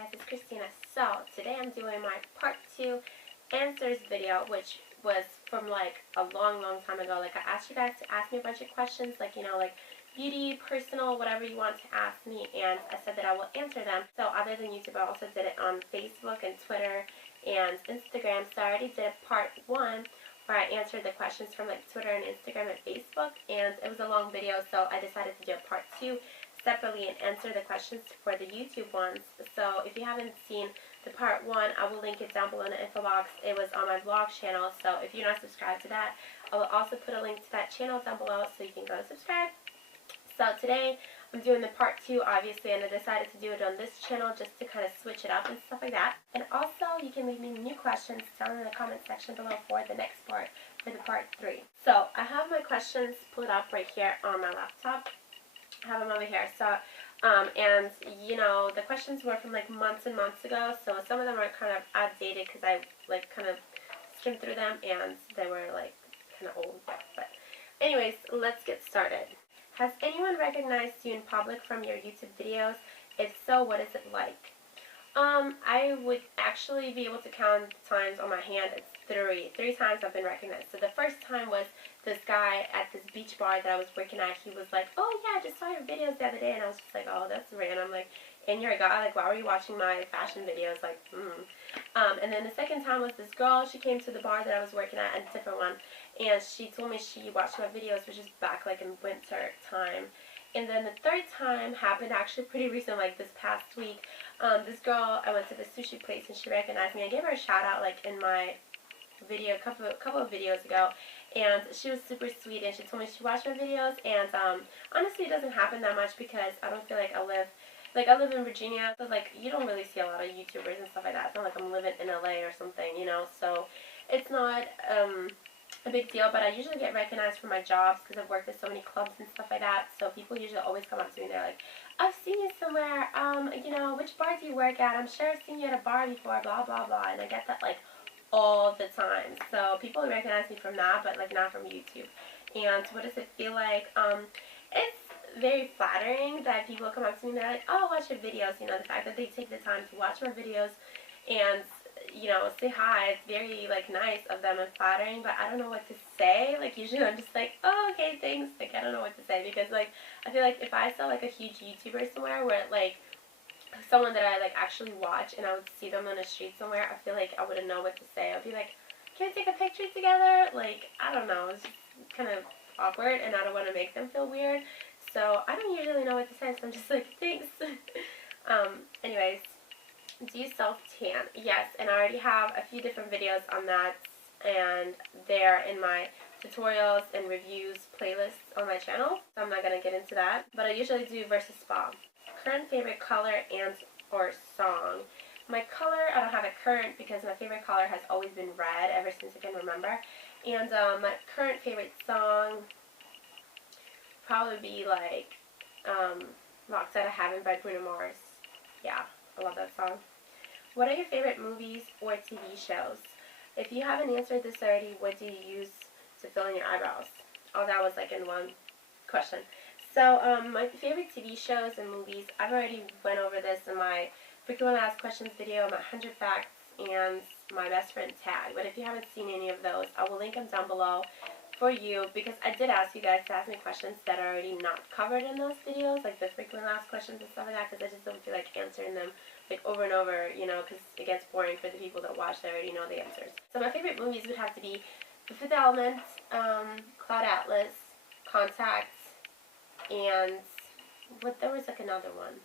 guys, it's Kristina. So today I'm doing my part 2 answers video, which was from like a long time ago. Like I asked you guys to ask me a bunch of questions, like like beauty, personal, whatever you want to ask me, and I said that I will answer them. So other than YouTube, I also did it on Facebook and Twitter and Instagram. So I already did part 1 where I answered the questions from like Twitter and Instagram and Facebook, and it was a long video, so I decided to do a part 2 separately and answer the questions for the YouTube ones. So if you haven't seen the part 1, I will link it down below in the info box. It was on my vlog channel, so if you're not subscribed to that, I will also put a link to that channel down below so you can go and subscribe. So today I'm doing the part 2, obviously, and I decided to do it on this channel just to kind of switch it up and stuff like that. And also, you can leave me new questions down in the comment section below for the next part, for the part 3. So I have my questions pulled up right here on my laptop. I have them over here. So, and the questions were from like months and months ago, so some of them are kind of outdated because I like kind of skimmed through them and they were like kind of old. But anyways, let's get started. Has anyone recognized you in public from your YouTube videos? If so, what is it like? I would actually be able to count times on my hand. It's three times I've been recognized. So the first time was this guy at this beach bar that I was working at. He was like, "Oh yeah, I just saw your videos the other day," and I was just like, "Oh, that's random. Like, and you're a guy. Like, why were you watching my fashion videos?" Like, And then the second time was this girl. She came to the bar that I was working at, a different one, and she told me she watched my videos, which is back like in winter time. And then the third time happened actually pretty recent, like this past week. This girl, I went to the sushi place and she recognized me. I gave her a shout out like in my video, a couple of videos ago, and she was super sweet and she told me she watched my videos. And honestly, it doesn't happen that much because I don't feel like I live in Virginia, so like you don't really see a lot of YouTubers and stuff like that. It's not like I'm living in LA or something, so it's not a big deal. But I usually get recognized for my jobs because I've worked at so many clubs and stuff like that. So people usually always come up to me and they're like, "I've seen you somewhere, which bar do you work at? I'm sure I've seen you at a bar before, blah blah blah." And I get that like all the time. So people recognize me from that, but like not from YouTube. And what does it feel like? It's very flattering that people come up to me and they're like, "Oh, watch your videos." The fact that they take the time to watch my videos and say hi, it's very like nice of them and flattering, but I don't know what to say. Like usually I'm just like, "Oh, okay, thanks." Like I don't know what to say because like I feel like if I saw like a huge YouTuber somewhere where like someone that I like actually watch and I would see them on the street somewhere, I feel like I wouldn't know what to say. I'd be like, "Can we take a picture together?" Like I don't know, it's just kind of awkward and I don't want to make them feel weird. So I don't usually know what to say, so I'm just like, "Thanks." Anyways, do you self-tan? Yes, and I already have a few different videos on that, and they're in my tutorials and reviews playlists on my channel, so I'm not going to get into that. But I usually do versus spa. Current favorite color and or song. My color, I don't have a current because my favorite color has always been red ever since I can remember. And my current favorite song probably be like Locked Out of Heaven by Bruno Mars. Yeah, I love that song. What are your favorite movies or TV shows? If you haven't answered this already, what do you use to fill in your eyebrows? Oh, that was like in one question. So my favorite TV shows and movies, I've already went over this in my frequently asked questions video, my 100 facts, and my best friend tag. But if you haven't seen any of those, I will link them down below for you because I did ask you guys to ask me questions that are already not covered in those videos, like the frequently asked questions and stuff like that, because I just don't feel like answering them like over and over, because it gets boring for the people that watch that already know the answers. So my favorite movies would have to be The Fifth Element, Cloud Atlas, Contact, and there was like another one.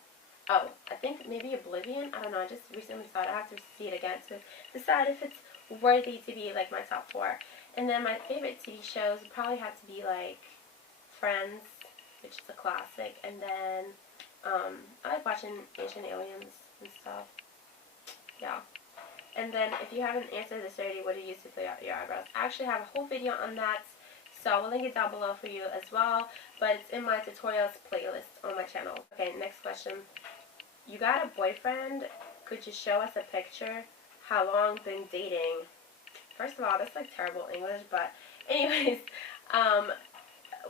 Oh, I think maybe Oblivion. I don't know. I just recently saw it. I have to see it again to decide if it's worthy to be like my top 4. And then my favorite TV shows would probably have to be like Friends, which is a classic. And then I like watching Ancient Aliens and stuff. Yeah. And then if you haven't answered this already, what do you use to fill out your eyebrows? I actually have a whole video on that, so I will link it down below for you as well. But it's in my tutorials playlist on my channel. Okay, next question. You got a boyfriend? Could you show us a picture? How long been dating? First of all, that's like terrible English, but anyways,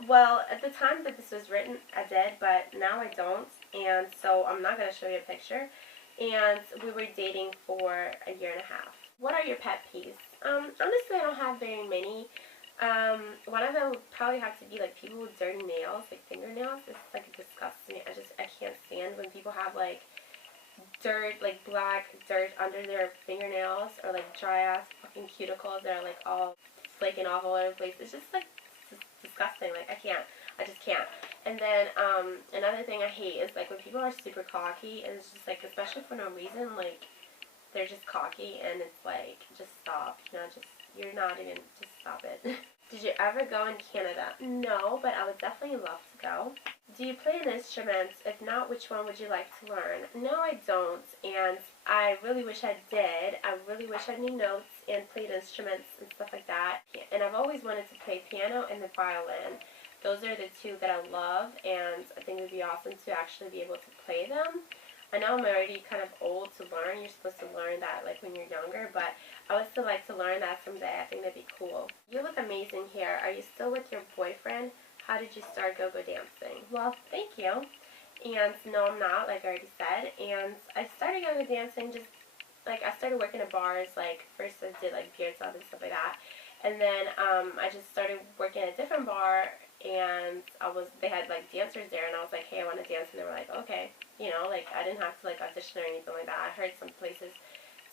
well, at the time that this was written, I did, but now I don't, and so I'm not going to show you a picture. and we were dating for a year and a half. What are your pet peeves? Honestly, I don't have very many. One of them would probably have to be like people with dirty nails, like fingernails. It's like disgusts me. I can't stand when people have like dirt, like black dirt under their fingernails, or like dry ass fucking cuticles that are like all flaking off all over the place. It's just like disgusting. Like I just can't. And then another thing I hate is like when people are super cocky, and it's just like, especially for no reason, like they're just cocky, and it's like, just stop. You know, just, you're not even, just stop it. Did you ever go in Canada? No, but I would definitely love to go. Do you play an instrument? If not, which one would you like to learn? No, I don't, and I really wish I did. I really wish I knew notes and played instruments and stuff like that. And I've always wanted to play piano and the violin. Those are the two that I love, and I think it would be awesome to actually be able to play them. I know I'm already kind of old to learn. You're supposed to learn that like when you're younger, but I would still like to learn that someday. I think that'd be cool. You look amazing here. Are you still with your boyfriend? How did you start go-go dancing? Well, thank you. And no, I'm not, like I already said. And I started go-go dancing just, like, I started working at bars. Like, first I did, like, beer tub and stuff like that. And then I just started working at a different bar, and they had, like, dancers there. And I was like, hey, I want to dance. And they were like, okay. You know, like, I didn't have to, like, audition or anything like that. I heard some places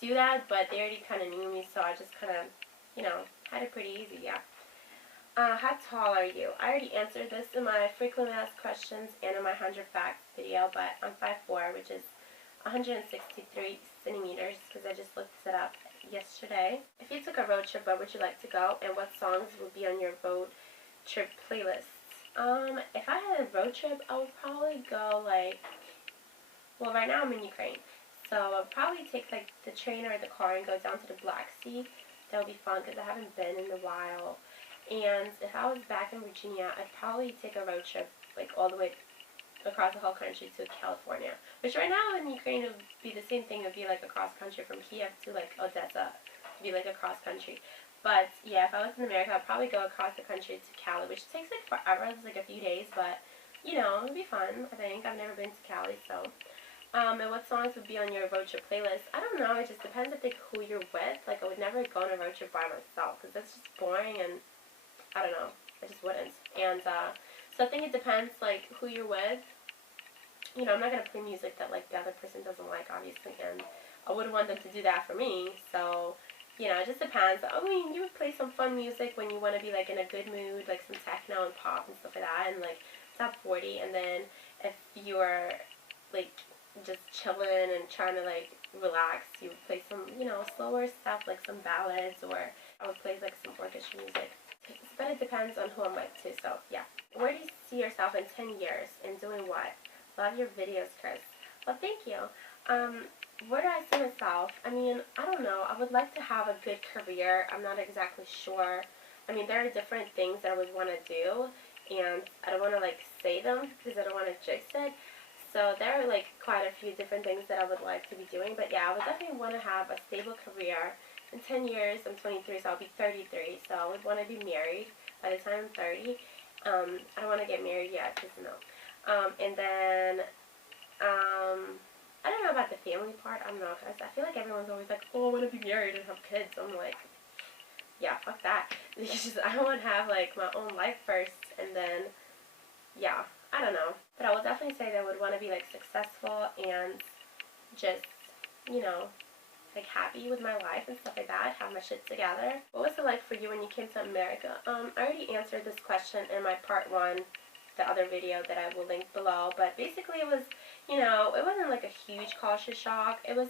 do that, but they already kind of knew me, so I just kind of, you know, had it pretty easy, yeah. How tall are you? I already answered this in my frequently asked questions and in my 100 facts video, but I'm 5'4", which is 163 centimeters, because I just looked it up yesterday. If you took a road trip, where would you like to go, and what songs would be on your road trip playlist? If I had a road trip, I would probably go, like, well, right now I'm in Ukraine, so I'll probably take, like, the train or the car and go down to the Black Sea. That would be fun, because I haven't been in a while. And if I was back in Virginia, I'd probably take a road trip, like, all the way across the whole country to California. Which right now in Ukraine would be the same thing. It would be, like, across country from Kiev to, like, Odessa. It would be, like, across country. But, yeah, if I was in America, I'd probably go across the country to Cali, which takes, like, forever. It's, like, a few days, but, you know, it would be fun, I think. I've never been to Cali, so. And what songs would be on your road trip playlist? I don't know. It just depends, I think, who you're with. Like, I would never go on a road trip by myself, because that's just boring, and I don't know. I just wouldn't. And so I think it depends, like, who you're with. You know, I'm not going to play music that, like, the other person doesn't like, obviously, and I wouldn't want them to do that for me. So, you know, it just depends. I mean, you would play some fun music when you want to be, like, in a good mood, like some techno and pop and stuff like that, and, like, top 40. And then if you're, like, just chilling and trying to, like, relax, you would play some, you know, slower stuff, like some ballads, or I would play, like, some orchestra music. But it depends on who I'm with, too, so, yeah. Where do you see yourself in 10 years, and doing what? Love your videos, Chris. Well, thank you. Where do I see myself? I mean, I don't know. I would like to have a good career. I'm not exactly sure. I mean, there are different things that I would want to do, and I don't want to, like, say them, because I don't want to jinx it. So there are, like, quite a few different things that I would like to be doing. But, yeah, I would definitely want to have a stable career. In 10 years, I'm 23, so I'll be 33, so I would want to be married by the time I'm 30. I don't want to get married yet, because no. And then, I don't know about the family part. I don't know, because I feel like everyone's always like, oh, I want to be married and have kids. I'm like, yeah, fuck that. I want to have, like, my own life first, and then, yeah, I don't know. But I would definitely say that I would want to be, like, successful and just, you know, like, happy with my life and stuff like that, have my shit together. What was it like for you when you came to America? I already answered this question in my part 1, the other video that I will link below, but basically it was, you know, it wasn't like a huge culture shock. It was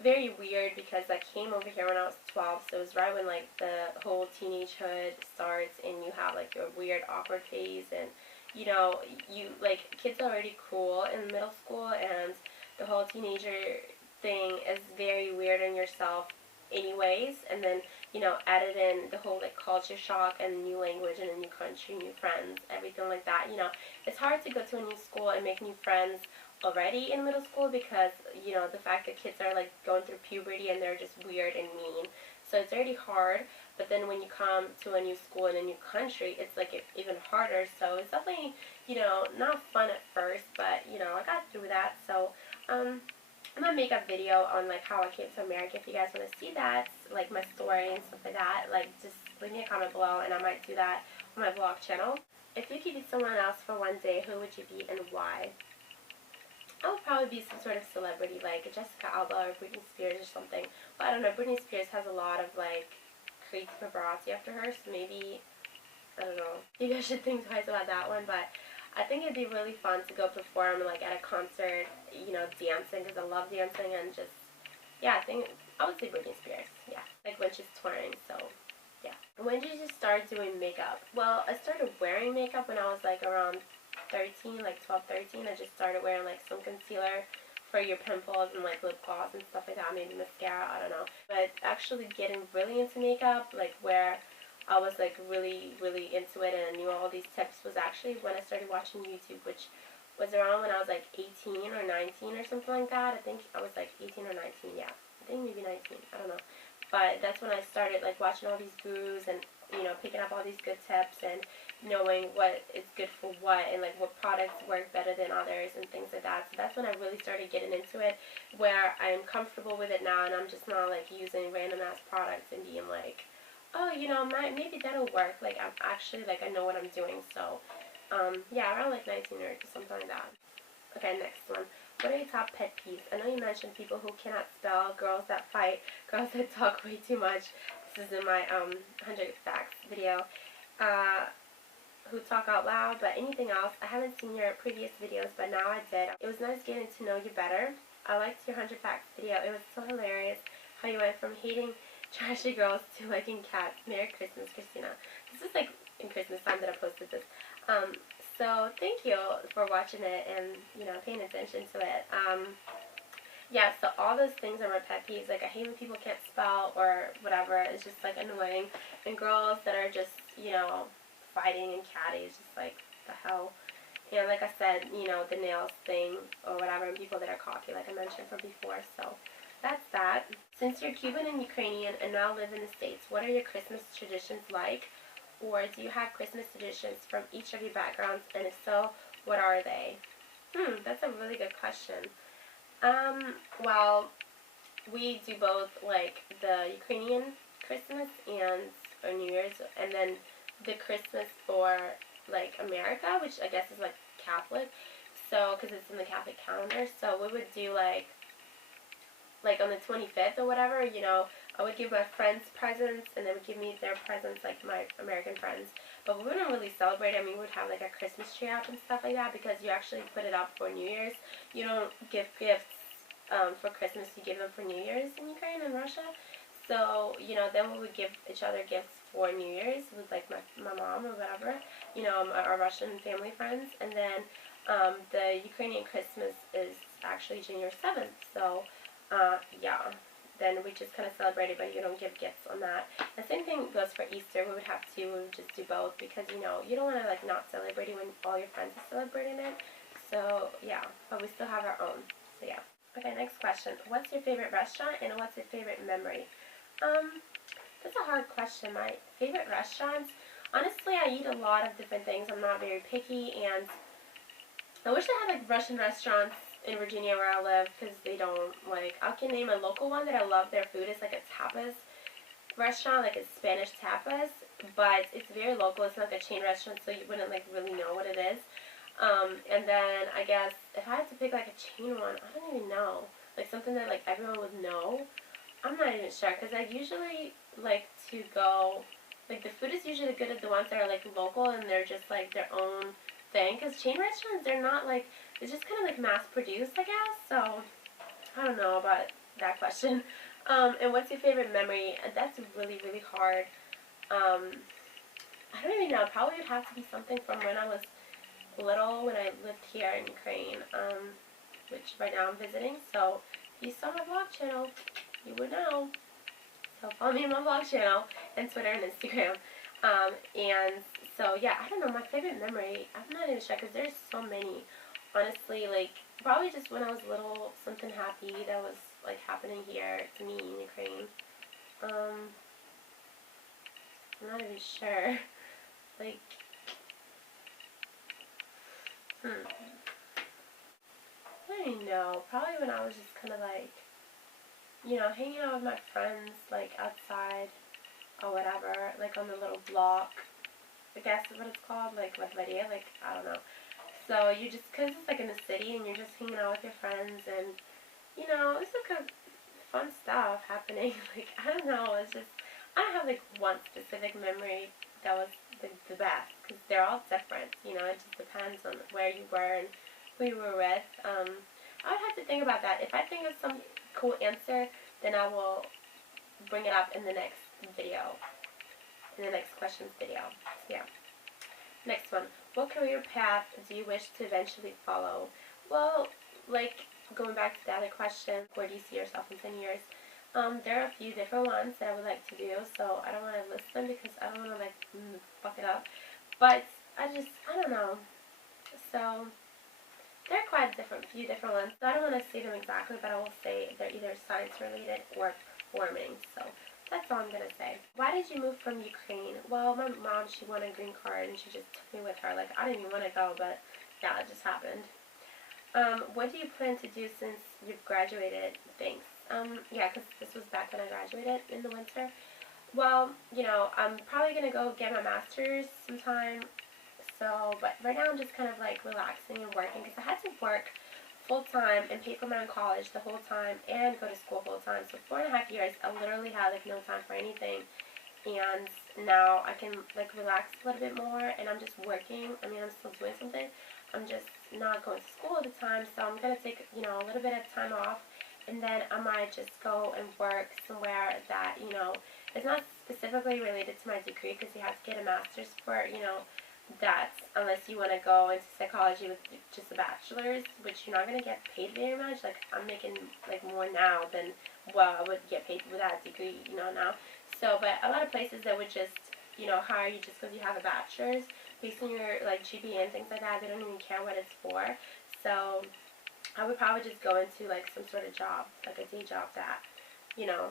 very weird because I came over here when I was 12, so it was right when, like, the whole teenagehood starts, and you have, like, your weird awkward phase, and, you know, you, like, kids are already cool in middle school, and the whole teenager thing is very weird on yourself anyways, and then, you know, added in the whole, like, culture shock and new language and a new country, new friends, everything like that. You know, it's hard to go to a new school and make new friends already in middle school, because, you know, the fact that kids are, like, going through puberty and they're just weird and mean, so it's already hard. But then when you come to a new school in a new country, it's, like, even harder. So it's definitely, you know, not fun at first, but, you know, I got through that. So I'm gonna make a video on like how I came to America. If you guys want to see that, like my story and stuff like that, like just leave me a comment below, and I might do that on my vlog channel. If you could be someone else for one day, who would you be and why? I would probably be some sort of celebrity, like Jessica Alba or Britney Spears or something. But I don't know, Britney Spears has a lot of like crazy paparazzi after her, so maybe, I don't know, you guys should think twice about that one. But I think it'd be really fun to go perform like at a concert, you know, dancing, because I love dancing, and just, yeah, I would say Britney Spears, yeah, like when she's touring. So yeah. When did you start doing makeup? Well, I started wearing makeup when I was like around 13, like 12, 13. I just started wearing like some concealer for your pimples and like lip gloss and stuff like that, maybe mascara, I don't know. But actually getting really into makeup, like where I was like really, really into it and I knew all these tips, was actually when I started watching YouTube, which was around when I was like 18 or 19 or something like that. I think I was like 18 or 19, yeah. I think maybe 19, I don't know. But that's when I started like watching all these gurus and, you know, picking up all these good tips and knowing what is good for what and like what products work better than others and things like that. So that's when I really started getting into it, where I'm comfortable with it now, and I'm just not like using random ass products and being like, oh, you know, maybe that'll work. Like I'm actually like I know what I'm doing. So yeah, around like 19 or something like that. Okay, next one. What are your top pet peeves? I know you mentioned people who cannot spell, girls that fight, girls that talk way too much. This is in my 100 facts video. Who talk out loud, but anything else. I haven't seen your previous videos, but now I did. It was nice getting to know you better. I liked your 100 facts video. It was so hilarious how you went from hating trashy girls to liking cats. Merry Christmas, Kristina. This is like in Christmas time that I posted this. So thank you for watching it and, you know, paying attention to it. Yeah, so all those things are my pet peeves. Like, I hate when people can't spell or whatever. It's just, like, annoying. And girls that are just, you know, fighting and catty. It's just, like, the hell. And like I said, you know, the nails thing or whatever, and people that are cocky, like I mentioned from before. So that's that. Since you're Cuban and Ukrainian and now live in the States, what are your Christmas traditions like? Or do you have Christmas traditions from each of your backgrounds? And if so, what are they? That's a really good question. Well, we do both, like, the Ukrainian Christmas and or New Year's, and then the Christmas for, like, America, which I guess is, like, Catholic, so, because it's in the Catholic calendar, so we would do, like on the 25th or whatever, you know, I would give my friends presents, and they would give me their presents, like my American friends, but we wouldn't really celebrate. I mean, we would have, like, a Christmas tree up and stuff like that, because you actually put it up for New Year's. You don't give gifts for Christmas, you give them for New Year's in Ukraine and Russia. So, you know, then we would give each other gifts for New Year's with, like, my mom or whatever, you know, our Russian family friends. And then the Ukrainian Christmas is actually January 7th. So, yeah, then we just kind of celebrate it, but you don't give gifts on that. The same thing goes for Easter. We would just do both, because, you know, you don't want to, like, not celebrate it when all your friends are celebrating it. So, yeah, but we still have our own. So, yeah. Okay, next question. What's your favorite restaurant, and what's your favorite memory? That's a hard question. My favorite restaurants, honestly, I eat a lot of different things. I'm not very picky, and I wish they had, like, Russian restaurants in Virginia where I live, because they don't. Like, I can name a local one that I love their food. It's like a tapas restaurant, like a Spanish tapas, but it's very local. It's not like a chain restaurant, so you wouldn't, like, really know what it is. And then I guess if I had to pick, like, a chain one, I don't even know. Like, something that, like, everyone would know. I'm not even sure, because I usually like to go, like, the food is usually good at the ones that are, like, local and they're just, like, their own thing. Because chain restaurants, they're not, like, it's just kind of, like, mass-produced, I guess. So, I don't know about that question. And what's your favorite memory? That's really, really hard. I don't even know. Probably would have to be something from when I was little, when I lived here in Ukraine, which right now I'm visiting. So, if you saw my vlog channel, you would know. So follow me on my vlog channel and Twitter and Instagram. And so, yeah, I don't know, my favorite memory, I'm not even sure, because there's so many. Honestly, like, probably just when I was little, something happy that was, like, happening here to me in Ukraine. I'm not even sure. Like, don't even know. Probably when I was just kind of like, you know, hanging out with my friends, like outside or whatever, like on the little block. I guess is what it's called, like Blvd, like, I don't know. So you just, because it's like in the city and you're just hanging out with your friends and, you know, it's like a fun stuff happening. Like, I don't know, it's just, I don't have like one specific memory that was the best, because they're all different, you know, it just depends on where you were and who you were with. I would have to think about that. If I think of some cool answer, then I will bring it up in the next video, in the next questions video. So yeah. Next one. What career path do you wish to eventually follow? Well, like, going back to the other question, where do you see yourself in 10 years? There are a few different ones that I would like to do, so I don't want to list them because I don't want to, like, fuck it up. But I don't know. So, they're quite different, few different ones. So I don't want to say them exactly, but I will say they're either science-related or performing. So, that's all I'm going to say. Why did you move from Ukraine? Well, my mom, she won a green card and she just took me with her. Like, I didn't even want to go, but yeah, it just happened. What do you plan to do since you've graduated? Thanks. Yeah, because this was back when I graduated in the winter. Well, you know, I'm probably going to go get my master's sometime. So, but right now I'm just kind of like relaxing and working because I had to work full-time and pay for my own college the whole time and go to school full-time. So 4.5 years, I literally had like no time for anything. And now I can like relax a little bit more and I'm just working. I mean, I'm still doing something. I'm just not going to school all the time. So I'm going to take, you know, a little bit of time off. And then I might just go and work somewhere that, you know, is not specifically related to my degree because you have to get a master's for, you know, that unless you want to go into psychology with just a bachelor's, which you're not going to get paid very much. Like, I'm making like more now than what I would get paid with that degree, you know, now. So, but a lot of places that would just, you know, hire you just because you have a bachelor's based on your like GPA and things like that. They don't even care what it's for. So I would probably just go into like some sort of job, like a day job that, you know,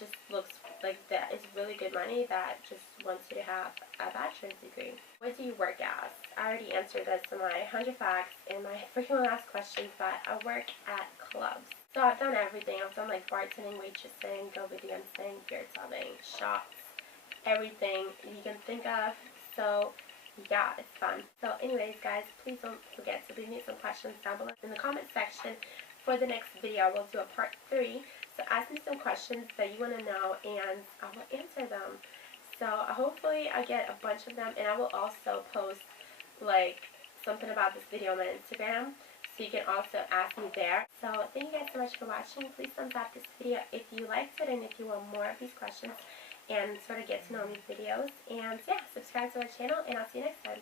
just looks like that is really good money that just wants you to have a bachelor's degree. What do you work as? I already answered this in my 100 facts and my frequently asked questions, but I work at clubs. So I've done everything. I've done like bartending, waitressing, go video dancing, beer tubbing, shops, everything you can think of. So yeah, it's fun. So anyways, guys, please don't forget to leave me some questions down below in the comment section. For the next video, we'll do a part 3. So ask me some questions that you want to know, and I will answer them. So hopefully I get a bunch of them, and I will also post like something about this video on my Instagram, so you can also ask me there. So thank you guys so much for watching. Please thumbs up this video if you liked it, and if you want more of these questions and sort of get to know me videos. And yeah, subscribe to our channel, and I'll see you next time.